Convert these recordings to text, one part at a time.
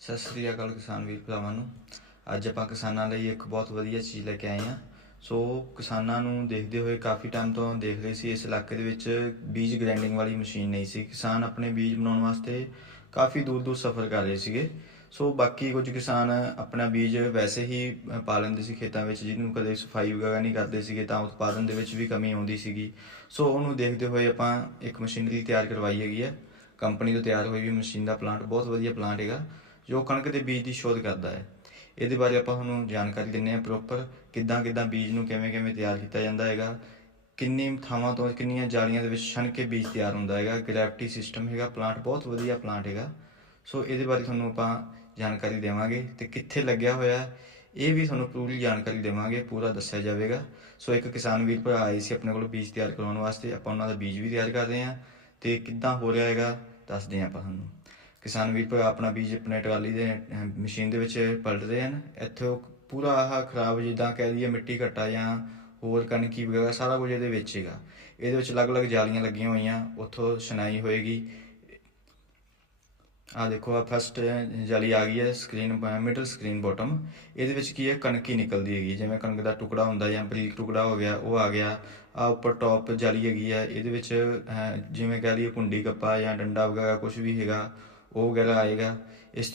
ਸਤਿ ਸ੍ਰੀ ਅਕਾਲ ਕਿਸਾਨ ਵੀਰ ਭਰਾਵਾਂ ਨੂੰ। ਅੱਜ ਆਪਾਂ ਕਿਸਾਨਾਂ ਲਈ ਇੱਕ ਬਹੁਤ ਵਧੀਆ ਚੀਜ਼ ਲੈ ਕੇ ਆਏ ਹਾਂ। ਸੋ ਕਿਸਾਨਾਂ ਨੂੰ ਦੇਖਦੇ ਹੋਏ ਕਾਫੀ ਟਾਈਮ ਤੋਂ ਦੇਖ ਰਹੇ ਸੀ, ਇਸ ਇਲਾਕੇ ਦੇ ਵਿੱਚ ਬੀਜ ਗ੍ਰਾਈਂਡਿੰਗ ਵਾਲੀ ਮਸ਼ੀਨ ਨਹੀਂ ਸੀ। ਕਿਸਾਨ ਆਪਣੇ ਬੀਜ ਬਣਾਉਣ ਵਾਸਤੇ ਕਾਫੀ ਦੂਰ ਦੂਰ ਸਫ਼ਰ ਕਰ ਰਹੇ ਸੀਗੇ। ਸੋ ਬਾਕੀ ਕੁਝ ਕਿਸਾਨ ਆਪਣਾ ਬੀਜ ਵੈਸੇ ਹੀ ਪਾ ਲੈਂਦੇ ਸੀ ਖੇਤਾਂ ਵਿੱਚ, ਜਿਹਨੂੰ ਕਦੇ ਸਫ਼ਾਈ ਵਗੈਰਾ ਨਹੀਂ ਕਰਦੇ ਸੀਗੇ ਤਾਂ ਉਤਪਾਦਨ ਦੇ ਵਿੱਚ ਵੀ ਕਮੀ ਆਉਂਦੀ ਸੀਗੀ। ਸੋ ਉਹਨੂੰ ਦੇਖਦੇ ਹੋਏ ਆਪਾਂ ਇੱਕ ਮਸ਼ੀਨਰੀ ਤਿਆਰ ਕਰਵਾਈ ਹੈਗੀ ਹੈ। ਕੰਪਨੀ ਤੋਂ ਤਿਆਰ ਹੋਈ ਵੀ ਮਸ਼ੀਨ ਦਾ ਪਲਾਂਟ ਬਹੁਤ ਵਧੀਆ ਪਲਾਂਟ ਹੈਗਾ। ਜੋ ਕਣਕ ਦੇ ਬੀਜ ਦੀ ਸ਼ੋਧ ਕਰਦਾ ਹੈ। ਇਹਦੇ ਬਾਰੇ ਆਪਾਂ ਤੁਹਾਨੂੰ ਜਾਣਕਾਰੀ ਦਿੰਨੇ ਆ ਪ੍ਰੋਪਰ ਕਿੱਦਾਂ ਕਿੱਦਾਂ ਬੀਜ ਨੂੰ ਕਿਵੇਂ ਕਿਵੇਂ ਤਿਆਰ ਕੀਤਾ ਜਾਂਦਾ ਹੈਗਾ। ਕਿੰਨੀ ਥਾਵਾਂ ਤੋਂ ਕਿੰਨੀਆਂ ਜਾਲੀਆਂ ਦੇ ਵਿੱਚ ਛਣ ਕੇ ਬੀਜ ਤਿਆਰ ਹੁੰਦਾ ਹੈਗਾ। ਗ੍ਰੈਵਿਟੀ ਸਿਸਟਮ ਹੈਗਾ, ਪਲਾਂਟ ਬਹੁਤ ਵਧੀਆ ਪਲਾਂਟ ਹੈਗਾ। ਸੋ ਇਹਦੇ ਬਾਰੇ ਤੁਹਾਨੂੰ ਆਪਾਂ ਜਾਣਕਾਰੀ ਦੇਵਾਂਗੇ ਤੇ ਕਿੱਥੇ ਲੱਗਿਆ ਹੋਇਆ ਇਹ ਵੀ ਤੁਹਾਨੂੰ ਪੂਰੀ ਜਾਣਕਾਰੀ ਦੇਵਾਂਗੇ, ਪੂਰਾ ਦੱਸਿਆ ਜਾਵੇਗਾ। ਸੋ ਇੱਕ ਕਿਸਾਨ ਵੀਰ ਭਰਾ ਆਏ ਸੀ ਆਪਣੇ ਕੋਲ ਬੀਜ ਤਿਆਰ ਕਰਵਾਉਣ ਵਾਸਤੇ, ਆਪਾਂ ਉਹਨਾਂ ਦਾ ਬੀਜ ਵੀ ਤਿਆਰ ਕਰਦੇ ਹਾਂ। ਤੇ ਕਿੱਦਾਂ ਹੋ ਰਿਹਾ ਹੈਗਾ, ਦੱਸਦੇ ਹਾਂ ਆਪਾਂ ਤੁਹਾਨੂੰ। ਕਿਸਾਨ ਵੀਰ ਭਰਾ ਆਪਣਾ ਬੀਜ ਆਪਣੇ ਟਰਾਲੀ ਦੇ ਮਸ਼ੀਨ ਦੇ ਵਿੱਚ ਪਲਟਦੇ ਹਨ। ਇੱਥੋਂ ਪੂਰਾ ਆਹ ਖਰਾਬ ਜਿੱਦਾਂ ਕਹਿ ਦਈਏ ਮਿੱਟੀ ਘੱਟਾ ਜਾਂ ਹੋਰ ਕਣਕੀ ਵਗੈਰਾ ਸਾਰਾ ਕੁਝ ਇਹਦੇ ਵਿੱਚ ਹੈਗਾ ਇਹਦੇ ਵਿੱਚ ਅਲੱਗ-ਅਲੱਗ ਜਾਲੀਆਂ ਲੱਗੀਆਂ ਹੋਈਆਂ, ਉੱਥੋਂ ਸੁਣਾਈ ਹੋਏਗੀ। ਆ ਦੇਖੋ ਆ ਫਸਟ ਜਾਲੀ ਆ ਗਈ ਹੈ ਸਕਰੀਨ ਮਿਡਲ ਸਕਰੀਨ ਬਾਟਮ ਇਹਦੇ ਵਿੱਚ ਕੀ ਹੈ? ਕਣਕ ਹੀ ਨਿਕਲਦੀ ਹੈਗੀ। ਜਿਵੇਂ ਕਣਕ ਦਾ ਟੁਕੜਾ ਹੁੰਦਾ ਜਾਂ ਬਰੀਕ ਟੁਕੜਾ ਹੋ ਗਿਆ, ਉਹ ਆ ਗਿਆ। ਆ ਉੱਪਰ ਟੌਪ ਜਾਲੀ ਹੈਗੀ ਹੈ। ਇਹਦੇ ਵਿੱਚ ਜਿਵੇਂ ਕਹਿ ਲਈਏ ਕੁੰਡੀ ਕੱਪਾ ਜਾਂ ਡੰਡਾ ਵਗੈਰਾ ਕੁਝ ਵੀ ਹੈਗਾ ਉਹ ਵਗੈਰਾ ਆਏਗਾ। ਇਸ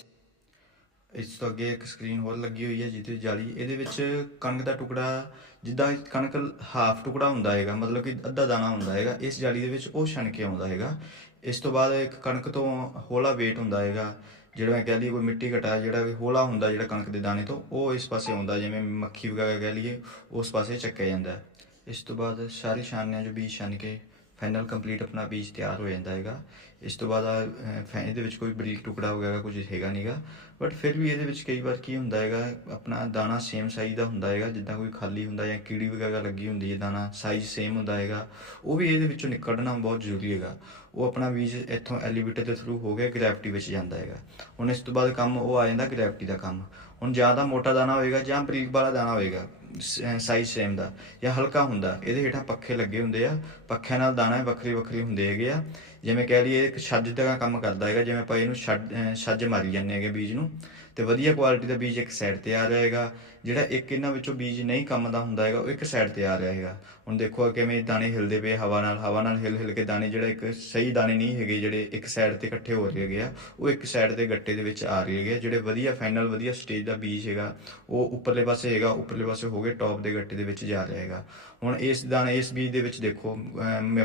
ਇਸ ਤੋਂ ਅੱਗੇ ਇੱਕ ਸਕਰੀਨ ਹੋਰ ਲੱਗੀ ਹੋਈ ਹੈ ਜਿਹਦੇ ਜਾਲੀ। ਇਹਦੇ ਵਿੱਚ ਕਣਕ ਦਾ ਟੁਕੜਾ, ਜਿੱਦਾਂ ਕਣਕ ਹਾਫ ਟੁਕੜਾ ਹੁੰਦਾ ਹੈਗਾ, ਮਤਲਬ ਕਿ ਅੱਧਾ ਦਾਣਾ ਹੁੰਦਾ ਹੈਗਾ, ਇਸ ਜਾਲੀ ਦੇ ਵਿੱਚ ਉਹ ਛਣ ਕੇ ਆਉਂਦਾ ਹੈਗਾ। ਇਸ ਤੋਂ ਬਾਅਦ ਇੱਕ ਕਣਕ ਤੋਂ ਹੋਲਾ weight ਹੁੰਦਾ ਹੈਗਾ, ਜਿਹੜਾ ਮੈਂ ਕਹਿ ਲਈਏ ਕੋਈ ਮਿੱਟੀ ਘਟਾ, ਜਿਹੜਾ ਵੀ ਹੋਲਾ ਹੁੰਦਾ ਜਿਹੜਾ ਕਣਕ ਦੇ ਦਾਣੇ ਤੋਂ, ਉਹ ਇਸ ਪਾਸੇ ਆਉਂਦਾ, ਜਿਵੇਂ ਮੱਖੀ ਵਗੈਰਾ ਕਹਿ ਲਈਏ, ਉਸ ਪਾਸੇ ਚੱਕਿਆ ਜਾਂਦਾ। ਇਸ ਤੋਂ ਬਾਅਦ ਸਾਰੇ ਛਾਨਿਆਂ ਜੋ ਬੀਜ ਛਣ ਕੇ ਫਾਈਨਲ ਕੰਪਲੀਟ ਆਪਣਾ ਬੀਜ ਤਿਆਰ ਹੋ ਜਾਂਦਾ ਹੈਗਾ। ਇਸ ਤੋਂ ਬਾਅਦ ਆ, ਅਹ, ਫੈ- ਇਹਦੇ ਵਿੱਚ ਕੋਈ ਬਰੀਕ ਟੁਕੜਾ ਵਗੈਰਾ ਕੁਝ ਹੈਗਾ ਨਹੀਂਗਾ ਬਟ ਫਿਰ ਵੀ ਇਹਦੇ ਵਿੱਚ ਕਈ ਵਾਰ ਕੀ ਹੁੰਦਾ ਹੈਗਾ ਆਪਣਾ ਦਾਣਾ ਸੇਮ ਸਾਈਜ਼ ਦਾ ਹੁੰਦਾ ਹੈਗਾ ਜਿੱਦਾਂ ਕੋਈ ਖਾਲੀ ਹੁੰਦਾ ਜਾਂ ਕੀੜੀ ਵਗੈਰਾ ਲੱਗੀ ਹੁੰਦੀ ਹੈ ਦਾਣਾ ਸਾਈਜ਼ ਸੇਮ ਹੁੰਦਾ ਹੈਗਾ। ਉਹ ਵੀ ਇਹਦੇ ਵਿੱਚੋਂ ਨਿਕਲਣਾ ਬਹੁਤ ਜ਼ਰੂਰੀ ਹੈਗਾ। ਉਹ ਆਪਣਾ ਬੀਜ ਇੱਥੋਂ ਐਲੀਵੇਟਰ ਦੇ ਥਰੂ ਹੋ ਗਿਆ ਗ੍ਰੈਵਿਟੀ ਵਿੱਚ ਜਾਂਦਾ ਹੈਗਾ। ਹੁਣ ਇਸ ਤੋਂ ਬਾਅਦ ਕੰਮ ਉਹ ਆ ਜਾਂਦਾ ਗ੍ਰੈਵਿਟੀ ਦਾ ਕੰਮ। ਹੁਣ ਜ਼ਿਆਦਾ ਮੋਟਾ ਦਾਣਾ ਹੋਏਗਾ ਜਾਂ ਬਰੀਕ ਵਾਲਾ ਦਾਣਾ ਹੋਏਗਾ। ਸਾਈਜ਼ ਸੇਮ ਦਾ ਜਾਂ ਹਲਕਾ ਹੁੰਦਾ, ਇਹਦੇ ਹੇਠਾਂ ਪੱਖੇ ਲੱਗੇ ਹੁੰਦੇ ਆ, ਪੱਖਿਆਂ ਨਾਲ ਦਾਣਾ ਵੱਖਰੇ ਵੱਖਰੇ ਹੁੰਦੇ ਹੈਗੇ ਆ। ਜਿਵੇਂ ਕਹਿ ਲਈਏ ਇੱਕ ਛੱਜ ਦਾ ਕੰਮ ਕਰਦਾ ਹੈਗਾ, ਜਿਵੇਂ ਆਪਾਂ ਇਹਨੂੰ ਛੱਡ ਅਹ ਛੱਜ ਮਾਰੀ ਜਾਂਦੇ ਹੈਗੇ ਬੀਜ ਨੂੰ, ਤੇ ਵਧੀਆ ਕੁਆਲਿਟੀ ਦਾ ਬੀਜ ਇੱਕ ਸਾਈਡ ਤੇ ਆ ਰਿਹਾ ਹੈਗਾ ਜਿਹੜਾ ਇੱਕ ਇਹਨਾਂ ਵਿੱਚੋਂ ਬੀਜ ਨਹੀਂ ਕੰਮ ਦਾ ਹੁੰਦਾ ਹੈਗਾ, ਉਹ ਇੱਕ ਸਾਈਡ ਤੇ ਆ ਰਿਹਾ ਹੈਗਾ ਹੁਣ ਦੇਖੋ ਕਿਵੇਂ ਦਾਣੇ ਹਿਲਦੇ ਪਏ ਹਵਾ ਨਾਲ ਹਵਾ ਨਾਲ ਹਿਲ ਹਿਲ ਕੇ ਦਾਣੇ ਜਿਹੜਾ ਇੱਕ ਸਹੀ ਦਾਣੇ ਨਹੀਂ ਹੈਗੇ ਜਿਹੜੇ ਇੱਕ ਸਾਈਡ ਤੇ ਇਕੱਠੇ ਹੋ ਰਹੇ ਹੈਗੇ ਆ, ਉਹ ਇੱਕ ਸਾਈਡ ਤੇ ਗੱਟੇ ਦੇ ਵਿੱਚ ਆ ਰਹੇ ਹੈਗੇ ਆ। ਜਿਹੜੇ ਵਧੀਆ ਫਾਈਨਲ ਵਧੀਆ ਸਟੇਜ ਦਾ ਬੀਜ ਹੈਗਾ, ਉਹ ਉੱਪਰਲੇ ਪਾਸੇ ਹੈਗਾ, ਉੱਪਰਲੇ ਪਾਸੇ ਹੋ ਗਏ ਟੌਪ ਦੇ ਗੱਟੇ ਦੇ ਵਿੱਚ ਜਾ ਰਿਹਾ ਹੈਗਾ ਹੁਣ ਇਸ ਦਾਣੇ, ਇਸ ਬੀਜ ਦੇ ਵਿੱਚ ਦੇਖੋ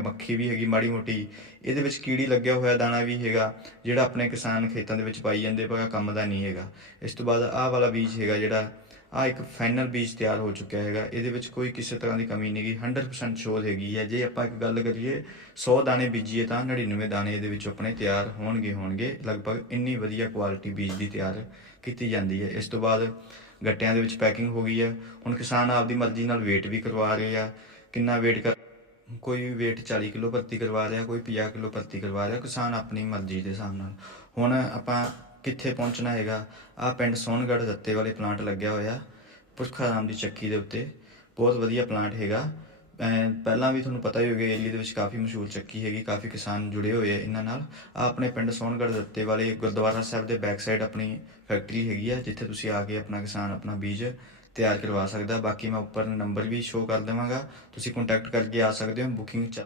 ਮੱਖੀ ਵੀ ਹੈਗੀ ਮਾੜੀ ਮੋਟੀ, ਇਹਦੇ ਵਿੱਚ ਕੀੜੀ ਲੱਗਿਆ ਹੋਇਆ ਦਾਣਾ ਵੀ ਹੈਗਾ, ਜਿਹੜਾ ਆਪਣੇ ਕਿਸਾਨ ਖੇਤਾਂ ਦੇ ਵਿੱਚ ਪਾਈ ਜਾਂਦੇ, ਪਰ ਕੰਮ ਦਾ ਨਹੀਂ ਹੈਗਾ ਇਸ ਤੋਂ ਬਾਅਦ ਆਹ ਵਾਲਾ ਬੀਜ ਹੈਗਾ ਜਿਹੜਾ ਆ ਇੱਕ ਫਾਈਨਲ ਬੀਜ ਤਿਆਰ ਹੋ ਚੁੱਕਿਆ ਹੈਗਾ। ਇਹਦੇ ਵਿੱਚ ਕੋਈ ਕਿਸੇ ਤਰ੍ਹਾਂ ਦੀ ਕਮੀ ਨਹੀਂ ਗੀ। 100% ਸ਼ੋਧ ਹੈਗੀ ਹੈ। ਜੇ ਆਪਾਂ ਇੱਕ ਗੱਲ ਕਰੀਏ 100 ਦਾਣੇ ਬੀਜੀਏ ਤਾਂ 99 ਦਾਣੇ ਇਹਦੇ ਵਿੱਚ ਆਪਣੇ ਤਿਆਰ ਹੋਣਗੇ ਹੋਣਗੇ। ਲਗਭਗ ਇੰਨੀ ਵਧੀਆ ਕੁਆਲਿਟੀ ਬੀਜ ਦੀ ਤਿਆਰ ਕੀਤੀ ਜਾਂਦੀ ਹੈ। ਇਸ ਤੋਂ ਬਾਅਦ ਗੱਟਿਆਂ ਦੇ ਵਿੱਚ ਪੈਕਿੰਗ ਹੋ ਗਈ ਹੈ। ਹੁਣ ਕਿਸਾਨ ਆਪਦੀ ਮਰਜ਼ੀ ਨਾਲ weight ਵੀ ਕਰਵਾ ਰਹੇ ਆ। ਕਿੰਨਾ weight ਕਰ ਕੋਈ ਵੀ weight 40 ਕਿਲੋ ਭਰਤੀ ਕਰਵਾ ਰਿਹਾ, ਕੋਈ 50 ਕਿਲੋ ਭਰਤੀ ਕਰਵਾ ਰਿਹਾ। ਕਿਸਾਨ ਆਪਣੀ ਮਰਜ਼ੀ ਦੇ ਹਿਸਾਬ ਨਾਲ। ਹੁਣ ਆਪਾਂ ਕਿੱਥੇ ਪਹੁੰਚਣਾ ਹੈਗਾ? ਆ ਪਿੰਡ ਸੋਨਗੜ੍ਹ ਦਿੱਤੇ ਵਾਲੇ ਪਲਾਂਟ ਲੱਗਿਆ ਹੋਇਆ। ਪੁਰਖਾ ਰਾਮ ਦੀ ਚੱਕੀ ਦੇ ਉੱਤੇ। ਬਹੁਤ ਵਧੀਆ ਪਲਾਂਟ ਹੈਗਾ। ਪਹਿਲਾਂ ਵੀ ਤੁਹਾਨੂੰ ਪਤਾ ਹੀ ਹੋਵੇਗਾ ਏਰੀਆ ਦੇ ਵਿੱਚ ਕਾਫੀ ਮਸ਼ਹੂਰ ਚੱਕੀ ਹੈਗੀ, ਕਾਫੀ ਕਿਸਾਨ ਜੁੜੇ ਹੋਏ ਆ ਇਹਨਾਂ ਨਾਲ। ਆ ਆਪਣੇ ਪਿੰਡ ਸੋਨਗੜ੍ਹ ਦਿੱਤੇ ਵਾਲੇ ਗੁਰਦੁਆਰਾ ਸਾਹਿਬ ਦੇ ਬੈਕ ਸਾਈਡ ਆਪਣੀ ਫੈਕਟਰੀ ਹੈਗੀ ਆ, ਜਿੱਥੇ ਤੁਸੀਂ ਆ ਕੇ ਆਪਣਾ ਕਿਸਾਨ, ਆਪਣਾ ਬੀਜ ਤਿਆਰ ਕਰਵਾ ਸਕਦਾ। ਬਾਕੀ ਮੈਂ ਉੱਪਰ ਨੰਬਰ ਵੀ ਸ਼ੋਅ ਕਰ ਦੇਵਾਂਗਾ। ਤੁਸੀਂ ਕੰਟੈਕਟ ਕਰਕੇ ਆ ਸਕਦੇ ਹੋ ਬੁਕਿੰਗ